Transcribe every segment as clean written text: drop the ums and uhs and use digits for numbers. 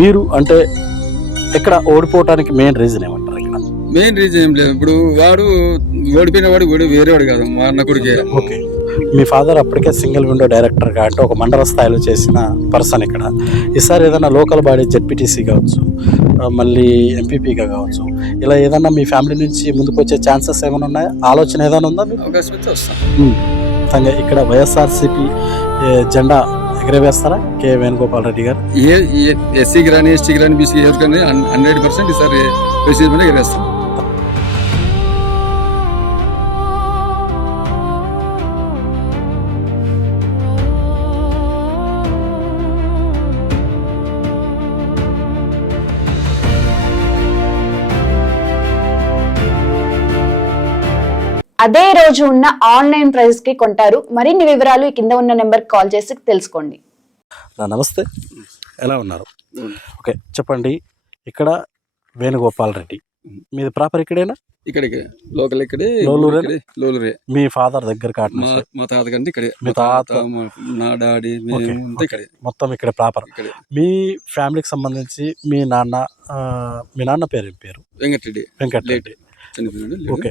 మీరు అంటే ఇక్కడ ఓడిపోవటానికి మెయిన్ రీజన్ ఏమంటారు ఇక్కడ? మెయిన్ రీజన్ ఏం లేదు. ఇప్పుడు వాడు ఓడిపోయిన వాడు వేరేవాడు కాదు, మా అన్న కొడుకే. ఓకే, మీ ఫాదర్ అప్పటికే సింగిల్ విండో డైరెక్టర్గా అంటే ఒక మండల స్థాయిలో చేసిన పర్సన్ ఇక్కడ. ఈసారి ఏదైనా లోకల్ బాడీ జెడ్పీటీసీ కావచ్చు, మళ్ళీ ఎంపీపీగా కావచ్చు, ఇలా ఏదన్నా మీ ఫ్యామిలీ నుంచి ముందుకు వచ్చే ఛాన్సెస్ ఏమైనా ఉన్నాయా? ఆలోచన ఏదైనా ఉందా మీకు? అవకాశం వస్తే వస్తాం. ఇక్కడ వైఎస్ఆర్సీపీ జెండా ఎగరవేస్తారా కె వేణుగోపాల్ రెడ్డి గారు? ఎస్సీకి రాని, ఎస్టీకి రాని, బీసీ ఎవరికి కానీ 100% ఈసారి ప్రెసిడెంట్ మీద ఎగరేస్తాం. అదే రోజు ఉన్న ఆన్లైన్ ప్రైస్ కి కొంటారు. మరిన్ని వివరాలు కింద ఉన్న నెంబర్ కాల్ చేసి తెలుసుకోండి. నమస్తే, ఎలా ఉన్నారు? ఓకే, చెప్పండి. ఇక్కడ వేణుగోపాల్ రెడ్డి, మీది ప్రాపర్ ఇక్కడేనా? ఇక్కడికి లోకల్, ఇక్కడే లోలూరే. మీ ఫాదర్ దగ్గర కాదు? మా తాత కంటే ఇక్కడే. మీ తాత, నా డాడీ ఇక్కడే, మొత్తం ఇక్కడ ప్రాపర్. మీ ఫ్యామిలీకి సంబంధించి మీ నాన్న పేరు ఏం పేరు? వెంకటరెడ్డి. ఓకే,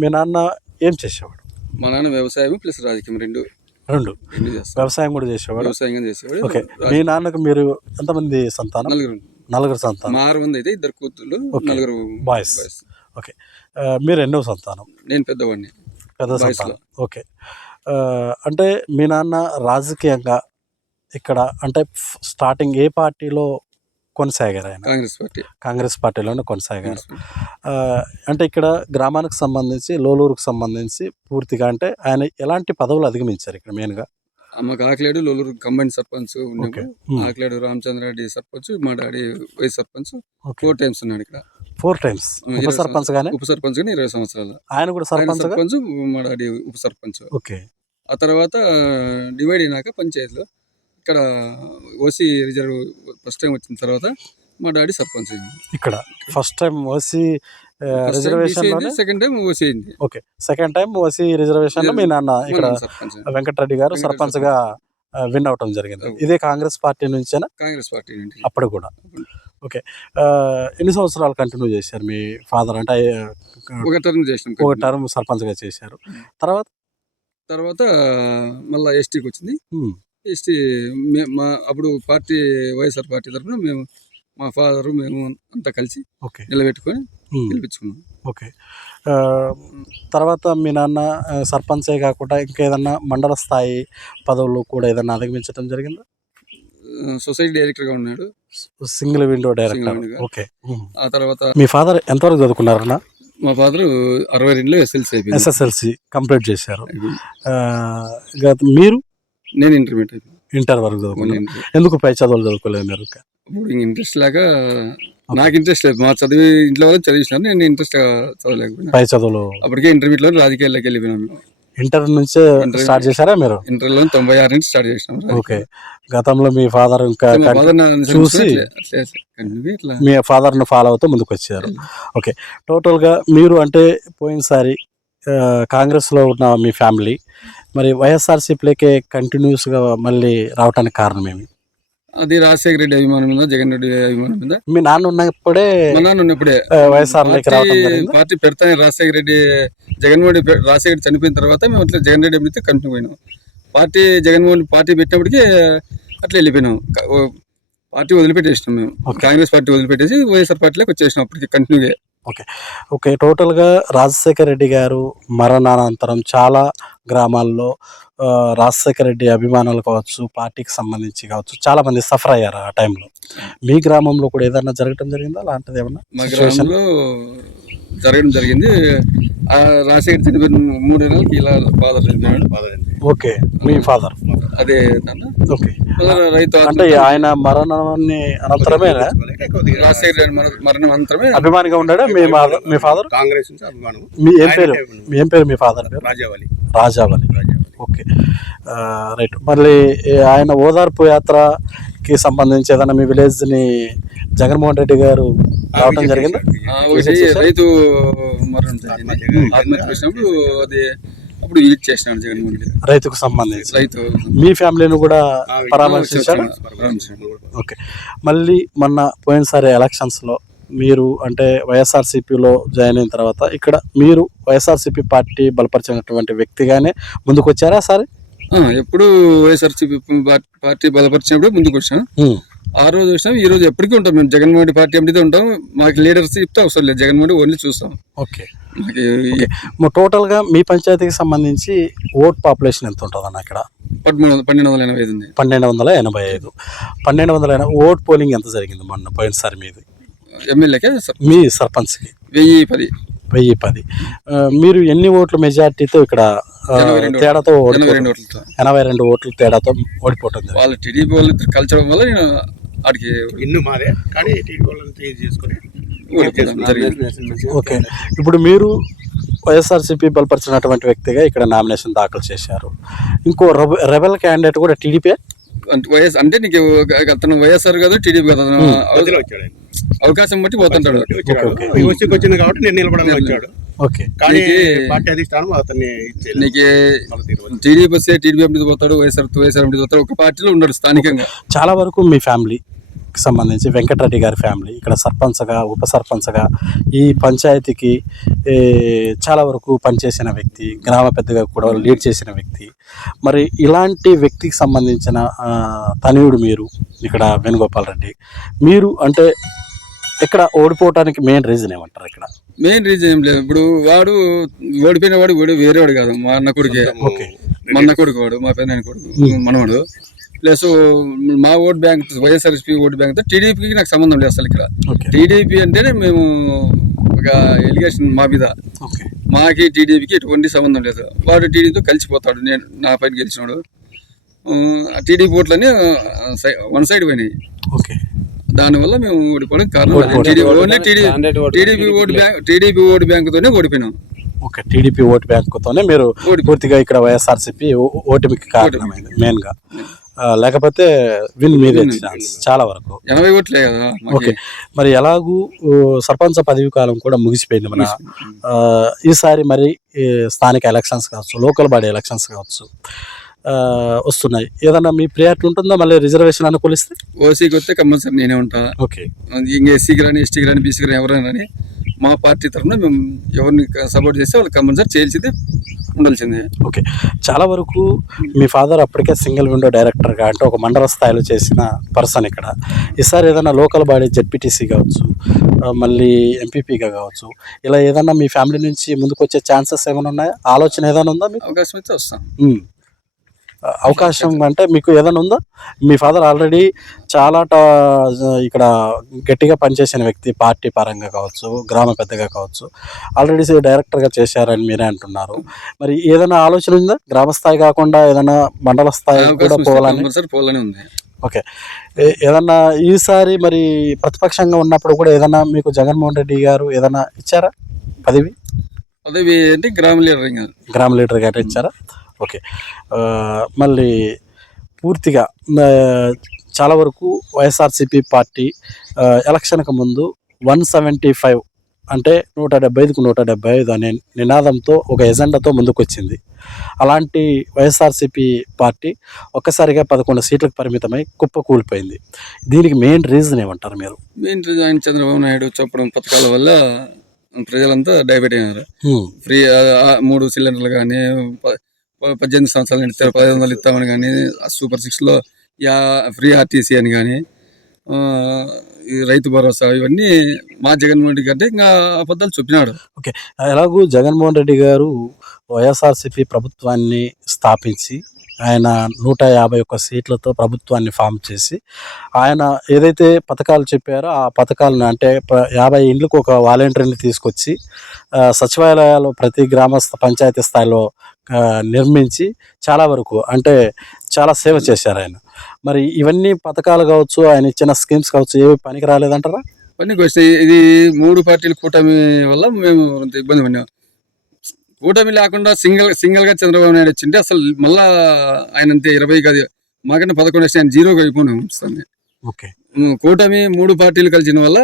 మీ నాన్న ఏం చేసేవాడు? మా నాన్న వ్యవసాయం ప్లస్ రాజకీయం రెండు వ్యవసాయం కూడా చేసేవాడు. ఓకే, మీ నాన్నకు మీరు ఎంతమంది సంతానం? నలుగురు సంతానం. మారు ఉంది అయితే, ఇద్దరు కూతుళ్ళు, నలుగురు బాయ్స్. ఓకే, మీరు ఎన్నో సంతానం? నేను పెద్దవాడిని. పెద్ద సంతానం. ఓకే, అంటే మీ నాన్న రాజకీయంగా ఇక్కడ అంటే స్టార్టింగ్ ఏ పార్టీలో కొనసాగారు? ఆయన కాంగ్రెస్ పార్టీలోనే కొనసాగారు. అంటే ఇక్కడ గ్రామానికి సంబంధించి, లోలూరుకు సంబంధించి పూర్తిగా అంటే ఆయన ఎలాంటి పదవులు అధిగమించారు ఇక్కడ మెయిన్గా? అమ్మ ఆకలేడు లోలూరు కంబైన్ సర్పంచ్ ఉన్నాడు. ఆకలేడు రామచంద్రారెడ్డి సర్పంచ్, మా డాడీ వైస్ సర్పంచ్. 4 times ఉన్నాడు ఇక్కడ. 4 times ఉప సర్పంచ్ గానే 20 సంవత్సరాలు. ఆయన కూడా సర్పంచ్, మా డాడీ ఉప సర్పంచ్. ఓకే, ఆ తర్వాత డివైడ్ అయినాక పంచాయతీలో ఇక్కడ ఓసీ రిజర్వ్ ఫస్ట్ టైం వచ్చిన తర్వాత మా డాడీ సర్పంచ్ అయింది. ఇక్కడ first time OC reservation, second time OC అయింది. Okay, second time OC reservation లో మీ నాన్న ఇక్కడ వెంకటరెడ్డి గారు సర్పంచ్ గా విన్ అవటం జరిగింది. ఇదే కాంగ్రెస్ పార్టీ నుంచేనా? కాంగ్రెస్ పార్టీ నుండి అప్పుడు కూడా. ఓకే, ఎన్ని సంవత్సరాలు కంటిన్యూ చేశారు మీ ఫాదర్? అంటే ఒక టర్మ్ సర్పంచ్ గా చేశారు. తర్వాత మళ్ళా ఎస్టీకి వచ్చింది. ఎస్టీ అప్పుడు పార్టీ వైఎస్ఆర్ పార్టీ తరఫున మేము, మా ఫాదరు, మేము అంతా కలిసి నిలబెట్టుకొని గెలిపించుకున్నాం. ఓకే, తర్వాత మీ నాన్న సర్పంచే కాకుండా ఇంకేదన్నా మండల స్థాయి పదవులు కూడా ఏదన్నా అధిగమించడం జరిగిందా? సొసైటీ డైరెక్టర్ గా ఉన్నాడు, సింగిల్ విండో డైరెక్టర్. ఓకే, ఆ తర్వాత మీ ఫాదర్ ఎంతవరకు చదువుకున్నారన్నా? మా ఫాదర్ 62లో ఎస్ఎస్ఎల్సి కంప్లీట్ చేశారు. మీరు? నేను ఇంటర్ వరకు చదువుకున్నాను. ఎందుకు పై చదువులు చదువుకోలేదు మీరు? ఇంట్రెస్ట్ లాగా, నాకు ఇంట్రెస్ట్ లేదు. మా చదివి ఇంట్లో వాళ్ళు చదివించినారు, నేను ఇంట్రెస్ట్ చదవలేకపోయినా. పై చదువులు అప్పటికే ఇంటర్మీడియట్ లో రాజకీయాల్లోకి వెళ్ళిపోయినాను. ఇంటర్ నుంచే స్టార్ట్ చేశారా మీరు? ఇంటర్లో 96 నుంచి స్టార్ట్ చేసినాం. ఓకే, గతంలో మీ ఫాదర్ ఇంకా చూసి మీ ఫాదర్ ను ఫాలో అవుతూ ముందుకు వచ్చారు. ఓకే, టోటల్ గా మీరు అంటే పోయినసారి కాంగ్రెస్ లో ఉన్న మీ ఫ్యామిలీ మరి వైఎస్ఆర్సీపీలోకి కంటిన్యూస్ గా మళ్ళీ రావడానికి కారణం ఏమి? అది రాజశేఖర రెడ్డి అభిమానం మీద, జగన్ రెడ్డి అభిమానం మీద. మీ నాన్న ఉన్నప్పుడే వైఎస్ఆర్ పార్టీ పెడతానే రాజశేఖర రెడ్డి, రాజశేఖర చనిపోయిన తర్వాత మేము అట్లా జగన్ రెడ్డి అభివృద్ధి కంటిన్యూ పోయినాం. జగన్మోహన్ పార్టీ పెట్టినప్పటికీ అట్లా వెళ్ళిపోయినాం. పార్టీ వదిలిపెట్టేసినాం మేము. కాంగ్రెస్ పార్టీ వదిలిపెట్టేసి వైఎస్ఆర్ పార్టీలోకి వచ్చేసినాం అప్పటికి కంటిన్యూగా. ఓకే, టోటల్గా రాజశేఖర రెడ్డి గారు మరణానంతరం చాలా గ్రామాల్లో రాజశేఖర రెడ్డి అభిమానులు కావచ్చు, పార్టీకి సంబంధించి కావచ్చు, చాలా మంది సఫర్ అయ్యారు ఆ టైంలో. మీ గ్రామంలో కూడా ఏదైనా జరగడం జరిగిందా అలాంటిది ఏమన్నా? మా గ్రామంలో జరగడం జరిగింది. రాజశేఖర చనిపోయిన 3 నెలలకి ఇలా ఫాదర్ చనిపోయాడు. ఓకే, మీ ఫాదర్ అదే. ఓకే, రైతు అంటే ఆయన మరణాన్ని అనంతరమే రాజశేఖర మరణం అనంతరమే అభిమానిగా ఉన్నాడు మీ ఫాదర్? కాంగ్రెస్ నుంచి అభిమానం. ఏం పేరు మీ ఫాదర్ పేరు? రాజావలి. Okay, right. మళ్ళీ ఆయన ఓదార్పు యాత్రకి సంబంధించి ఏదైనా మీ విలేజ్ ని జగన్మోహన్ రెడ్డి గారు రావడం జరిగింది? రైతు మరణం ఆత్మహత్య చేసినప్పుడు అది అప్పుడు విజిట్ చేసినాడు జగన్మోహన్ రెడ్డి రైతుకు సంబంధించి రైతు మీ ఫ్యామిలీని కూడా పరామర్శించారు. ఓకే, మళ్ళీ మొన్న పోయినసారి ఎలక్షన్స్లో మీరు అంటే వైఎస్ఆర్సీపీలో జాయిన్ అయిన తర్వాత ఇక్కడ మీరు వైఎస్ఆర్సీపీ పార్టీ బలపరిచినటువంటి వ్యక్తిగానే ముందుకు వచ్చారా సార్? ఎప్పుడు వైఎస్ఆర్సీపీ పార్టీ బలపరిచినప్పుడు ముందుకు వచ్చాం. ఆ రోజు వచ్చినాం, ఈ రోజు ఎప్పటికీ ఉంటాం. మేము జగన్మోహన్ రెడ్డి పార్టీ ఎంపీతో ఉంటాం. మాకు లీడర్స్ చెప్తే అవసరం లేదు, జగన్మోహన్ రెడ్డి ఓన్లీ చూస్తాం. ఓకే, టోటల్గా మీ పంచాయతీకి సంబంధించి ఓట్ పాపులేషన్ ఎంత ఉంటుంది అన్న? ఇక్కడ 1285 ఉంది. 1285. 1280 ఓట్ పోలింగ్ ఎంత జరిగింది మొన్న పోయినసారి మీది? ఎమ్మెల్యేకే మీ సర్పంచ్కి 1010. 1010. మీరు ఎన్ని ఓట్ల మెజార్టీతో ఇక్కడ తేడాతో 82 ఓట్ల తేడాతో ఓడిపోవటం? వాళ్ళు టీడీపీ వాళ్ళు కలచడం వల్ల నేను ఆడికి మాదే కానీ టీడీపీ వాళ్ళని చేసుకుని. ఓకే, ఇప్పుడు మీరు వైఎస్ఆర్సీపీ బలపరిచినటువంటి వ్యక్తిగా ఇక్కడ నామినేషన్ దాఖలు చేశారు. ఇంకో రెబెల్ క్యాండిడేట్ కూడా టీడీపీ వైఎస్ అంటే నీకు అతను వైఎస్ఆర్ కాదు టీడీపీ కదా, అవకాశం బట్టి పోతుంటాడు. వచ్చింది కాబట్టి నేను నిలబడంగా వచ్చాడు. ఓకే, కానీ పార్టీ అధిష్టానం అతన్ని నీకు టీడీపీ వస్తే టీడీపీ ఎంపీ పోతాడు, వైఎస్ఆర్ ఎంపీ పోతాడు, ఒక పార్టీలో ఉన్నాడు స్థానికంగా. చాలా వరకు మీ ఫ్యామిలీకి సంబంధించి వెంకటరెడ్డి గారి ఫ్యామిలీ ఇక్కడ సర్పంచ్గా ఉప సర్పంచ్గా ఈ పంచాయతీకి చాలా వరకు పనిచేసిన వ్యక్తి, గ్రామ పెద్దగా కూడా లీడ్ చేసిన వ్యక్తి. మరి ఇలాంటి వ్యక్తికి సంబంధించిన తనయుడు మీరు ఇక్కడ వేణుగోపాల్ రెడ్డి, మీరు అంటే ఇక్కడ ఓడిపోవడానికి మెయిన్ రీజన్ ఏమంటారు? ఇక్కడ మెయిన్ రీజన్ ఏం లేదు. ఇప్పుడు వాడు ఓడిపోయిన వాడు వేరేవాడు కాదు, మా అన్న కొడుకే. ఓకే, మా అన్న కొడుకు వాడు, మా పెద్ద కొడుకు మనవాడు. ప్లస్ మా vote bank YSRCP vote bank తో టీడీపీకి నాకు సంబంధం లేదు అసలు. ఇక్కడ టీడీపీ అంటేనే మేము ఒక ఎలిగేషన్ మా మీద, మాకి టీడీపీకి ఎటువంటి సంబంధం లేదు. వాడు టీడీపీతో కలిసిపోతాడు. నేను నా పైన గెలిచినాడు. టీడీపీ ఓట్లన్నీ వన్ సైడ్ పోయినాయి. దానివల్ల మేము ఓడిపోవడం కారణం ఓన్లీ టీడీపీ ఓటు బ్యాంకుతోనే ఓడిపోయినాం. ఓకే, టీడీపీ ఓటు బ్యాంకుతోనే మీరు పూర్తిగా ఇక్కడ వైఎస్ఆర్సీపీ ఓటమికి కారణమైంది మెయిన్గా, లేకపోతే విన్ మీదే ఛాన్స్ చాలా వరకు 80 ఓట్లే కదా. ఓకే, మరి ఎలాగూ సర్పంచ్ పదవి కాలం కూడా ముగిసిపోయింది మన. ఈసారి మరి స్థానిక ఎలక్షన్స్ కావచ్చు, లోకల్ బాడీ ఎలక్షన్స్ కావచ్చు వస్తున్నాయి. ఏదన్నా మీ ప్రియారిటీ ఉంటుందా మళ్ళీ రిజర్వేషన్ అనుకూలిస్తే? ఓసీకి వస్తే కంపల్సరీ నేనే ఉంటా. ఓకే, ఇంకా ఎస్సీకి కానీ ఎస్టీకి కానీ బీసీకి కానీ ఎవరైనా కానీ మా పార్టీ తరఫున మేము ఎవరిని సపోర్ట్ చేస్తే వాళ్ళు కంపల్సరీ చేయాల్సిందే, ఉండాల్సిందే. ఓకే, చాలా వరకు మీ ఫాదర్ అప్పటికే సింగిల్ విండో డైరెక్టర్గా అంటే ఒక మండల స్థాయిలో చేసిన పర్సన్ ఇక్కడ. ఈసారి ఏదైనా లోకల్ బాడీ జెడ్పీటీసీ కావచ్చు, మళ్ళీ ఎంపీపీగా కావచ్చు, ఇలా ఏదన్నా మీ ఫ్యామిలీ నుంచి ముందుకు వచ్చే ఛాన్సెస్ ఏమైనా ఉన్నాయా? ఆలోచన ఏదైనా ఉందా మీకు? అవకాశం అయితే వస్తాం. అవకాశం అంటే మీకు ఏదైనా ఉందా? మీ ఫాదర్ ఆల్రెడీ చాలా ఇక్కడ గట్టిగా పనిచేసిన వ్యక్తి, పార్టీ పరంగా కావచ్చు, గ్రామ పెద్దగా కావచ్చు, ఆల్రెడీ డైరెక్టర్గా చేశారని మీరే అంటున్నారు. మరి ఏదైనా ఆలోచన ఉందా గ్రామ స్థాయి కాకుండా ఏదైనా మండల స్థాయి కూడా పోవాలని ఉంది? ఓకే, ఏదన్నా ఈసారి మరి ప్రతిపక్షంగా ఉన్నప్పుడు కూడా ఏదన్నా మీకు జగన్మోహన్ రెడ్డి గారు ఏదైనా ఇచ్చారా పదవి? అంటే గ్రామ లీడర్ గారు ఇచ్చారా? ఓకే, మళ్ళీ పూర్తిగా చాలా వరకు వైఎస్ఆర్సీపీ పార్టీ ఎలక్షన్కి ముందు 175 అంటే 175కు 175 అనే నినాదంతో ఒక ఎజెండాతో ముందుకు వచ్చింది. అలాంటి వైఎస్ఆర్సీపీ పార్టీ ఒక్కసారిగా 11 సీట్లకు పరిమితమై కుప్పకూలిపోయింది. దీనికి మెయిన్ రీజన్ ఏమంటారు మీరు? మెయిన్ రీజన్ ఆయన చంద్రబాబు నాయుడు చెప్పడం పథకాల వల్ల ప్రజలంతా డైవర్ట్ అయినారు. ఫ్రీ 3 సిలిండర్లు కానీ, 18 సంవత్సరాలు నిండితే 1500 ఇస్తామని కానీ, సూపర్ 6లో ఫ్రీ ఆర్టీసీ అని కానీ, ఈ రైతు భరోసా, ఇవన్నీ మా జగన్మోహన్ రెడ్డి గారు ఇంకా అబద్ధాలు చెప్పినాడు. ఓకే, ఎలాగూ జగన్మోహన్ రెడ్డి గారు వైఎస్ఆర్సీపీ ప్రభుత్వాన్ని స్థాపించి ఆయన 151 సీట్లతో ప్రభుత్వాన్ని ఫామ్ చేసి ఆయన ఏదైతే పథకాలు చెప్పారో ఆ పథకాలను అంటే 50 ఇండ్లకు ఒక వాలంటీర్ని తీసుకొచ్చి సచివాలయాలు ప్రతి గ్రామ పంచాయతీ స్థాయిలో నిర్మించి చాలా వరకు అంటే చాలా సేవ చేశారు ఆయన. మరి ఇవన్నీ పథకాలు కావచ్చు, ఆయన ఇచ్చిన స్కీమ్స్ కావచ్చు, ఏవి పనికి రాలేదంటారా? పనికి వస్తాయి. ఇది 3 పార్టీల కూటమి వల్ల మేము ఇబ్బంది పడినాం. కూటమి లేకుండా సింగిల్గా చంద్రబాబు నాయుడు వచ్చింటే అసలు మళ్ళా ఆయన అంతే 20 కాదు, మాకన్నా 11 వస్తే ఆయన 0గా అయిపోయినాం. ఓకే, కూటమి 3 పార్టీలు కలిసిన వల్ల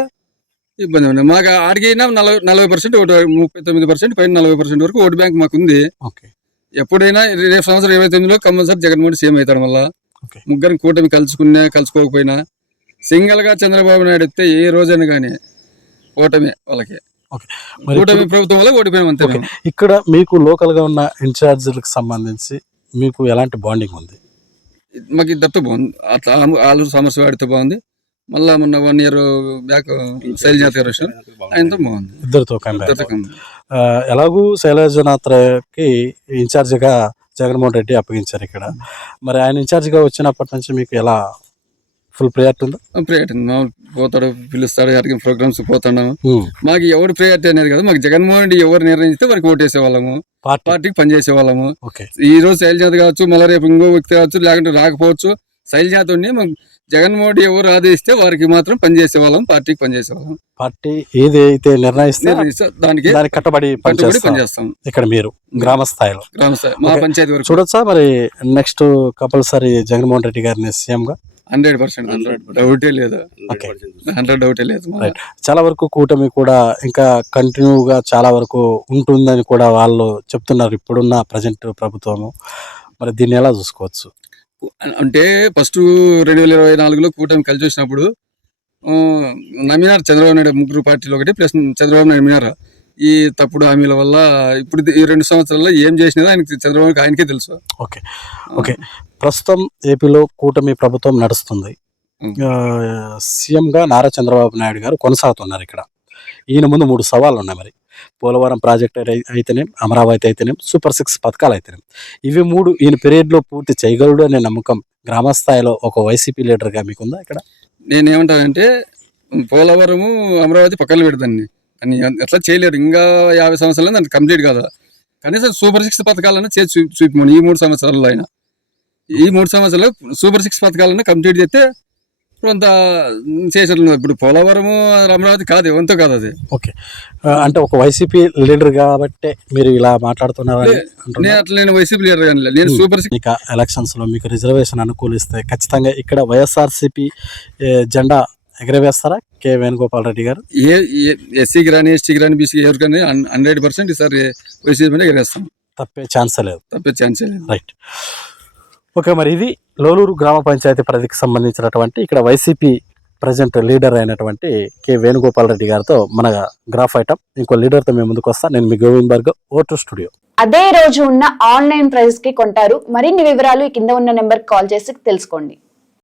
ఇబ్బంది ఉంది. మాకు ఆడికైనా 40%, 39% పైన 40% వరకు ఓటు బ్యాంక్ మాకు ఉంది. ఓకే, ఎప్పుడైనా రేపు సంవత్సరం 29లో కంపల్సరీ జగన్మోహన్ సీఎం అవుతాడు. మళ్ళా ఓకే. ముగ్గురిని కూటమి కలుసుకోకపోయినా సింగిల్ గా చంద్రబాబు నాయుడు వస్తే ఏ రోజైనా కానీ కూటమి వాళ్ళకి ఓకే. మరి కూటమి ఇప్పుడు- ప్రభుత్వం వల్ల ఓడిపోయాం అంతే. ఓకే. మేము. ఇక్కడ మీకు లోకల్ గా ఉన్న ఇన్ఛార్జీలకు సంబంధించి మీకు ఎలాంటి బాండింగ్ ఉంది? మాకు ఇద్దరితో బాగుంది. అట్లా ఆలూరు సమస్యవాడితో బాగుంది. మళ్ళా మొన్న 1 year బ్యాక్ శైలజాత గారు వచ్చారు, ఆయనతో బాగుంది. ఇద్దరితో కంపేర్. ఇద్దరితో కమ్మి. ఎలాగూ శైలజనాథ్కి ఇన్ఛార్జిగా జగన్మోహన్ రెడ్డి అప్పగించారు ఇక్కడ. మరి ఆయన ఇన్ఛార్జిగా వచ్చినప్పటి నుంచి మీకు ఎలా ఫుల్ ప్రయారిటీ ఉందా? ప్రియారిటీ మామూలు పోతాడు, పిలుస్తాడు, అడిగిన ప్రోగ్రామ్స్ పోతున్నాము. మాకు ఎవరు ప్రియారిటీ అనేది కదా, మాకు జగన్మోహన్ రెడ్డి ఎవరు నిర్ణయిస్తే వారికి ఓటేసే వాళ్ళము, పార్టీకి పనిచేసే వాళ్ళము. ఓకే. ఈ రోజు శైలజాత కావచ్చు, మళ్ళీ రేపు ఇంకో వ్యక్తి కావచ్చు, లేకుంటే రాకపోవచ్చు. శైలజాతని మాకు జగన్మోహన్ రెడ్డి ఎవరు ఆదేశిస్తే వారికి మాత్రం పనిచేసే వాళ్ళం, పార్టీకి పనిచేసే వాళ్ళం. పార్టీ ఏదైతే నిర్ణయిస్తే దానికి కట్టుబడి పనిచేస్తాం. ఇక్కడ మీరు గ్రామ స్థాయిలో గ్రామ స్థాయి మా ఓకే. పంచాయతీ వరకు చూడొచ్చా? మరి నెక్స్ట్ కంపల్సరీ జగన్మోహన్ రెడ్డి గారిని సీఎం గా 100% డౌటే లేదు. 100 డౌటే లేదు. రైట్. చాలా వరకు కూటమి కూడా ఇంకా కంటిన్యూగా చాలా వరకు ఉంటుందని కూడా వాళ్ళు చెప్తున్నారు, ఇప్పుడున్న ప్రజెంట్ ప్రభుత్వము. మరి దీన్ని ఎలా చూసుకోవచ్చు? అంటే ఫస్ట్ 2024లో కూటమి కలిసి వచ్చినప్పుడు నమ్మినారు చంద్రబాబు నాయుడు, ముగ్గురు పార్టీలు ఒకటి ప్లస్ చంద్రబాబు నాయుడు నమ్మినారు. ఈ తప్పుడు హామీల వల్ల ఇప్పుడు ఈ 2 సంవత్సరాల్లో ఏం చేసినదో ఆయనకే తెలుసు. ఓకే. ఓకే. ప్రస్తుతం ఏపీలో కూటమి ప్రభుత్వం నడుస్తుంది. సీఎంగా నారా చంద్రబాబు నాయుడు గారు కొనసాగుతున్నారు ఇక్కడ. ఈయన ముందు 3 సవాళ్ళు ఉన్నాయి. మరి పోలవరం ప్రాజెక్ట్ అయితేనే, అమరావతి అయితేనే, సూపర్ 6 పథకాలు అయితేనే, ఇవి 3 ఈయన పీరియడ్లో పూర్తి చేయగలడు అనే నమ్మకం గ్రామ స్థాయిలో ఒక వైసీపీ లీడర్గా మీకుందా ఇక్కడ? నేనేమంటానంటే పోలవరము, అమరావతి పక్కన పెడతాను. అని ఎట్లా చేయలేరు, ఇంకా 50 సంవత్సరాలు దానికి కంప్లీట్ కాదు. కనీసం సూపర్ 6 పథకాలన్నా చేసి చూపిమని ఈ 3 సంవత్సరాల్లో అయినా. ఈ 3 సంవత్సరాలు సూపర్ 6 పథకాలన్నా కంప్లీట్ చేస్తే కొంత చేసేట్లు. ఇప్పుడు పోలవరము, అమరావతి కాదు, ఎవరితో కాదు అది. ఓకే. అంటే ఒక వైసీపీ లీడర్ కాబట్టి మీరు ఇలా మాట్లాడుతున్నారు. నేను వైసీపీ లీడర్ కానీ నేను సూపర్ 6 ఇక ఎలక్షన్స్ లో మీకు రిజర్వేషన్ అనుకూలిస్తే ఖచ్చితంగా ఇక్కడ వైఎస్ఆర్సీపీ జెండా ఎగరవేస్తారా కె వేణుగోపాల్ రెడ్డి గారు? ఎస్సీకి కానీ, ఎస్టీకి కానీ, బీసీకి ఎవరికి కానీ 100% ఈసారి వైసీపీ ఎగరేస్తాం. తప్పే ఛాన్సే లేదు. తప్పే ఛాన్సే లేదు. రైట్. ఓకే. మరి ఇది లోలూరు గ్రామ పంచాయతీ పరిధికి సంబంధించినటువంటి ఇక్కడ వైసీపీ ప్రజెంట్ లీడర్ అయినటువంటి కె వేణుగోపాల్ రెడ్డి గారితో మన గ్రాఫ్ ఐటమ్. ఇంకో లీడర్తో మేము ముందుకు వస్తాం. నేను మీ గోవింద్ బర్గ్, ఓటు స్టూడియో. అదే రోజు ఉన్న ఆన్లైన్ ప్రైస్ కి కొంటారు. మరిన్ని వివరాలు కింద ఉన్న నెంబర్ కాల్ చేసి తెలుసుకోండి.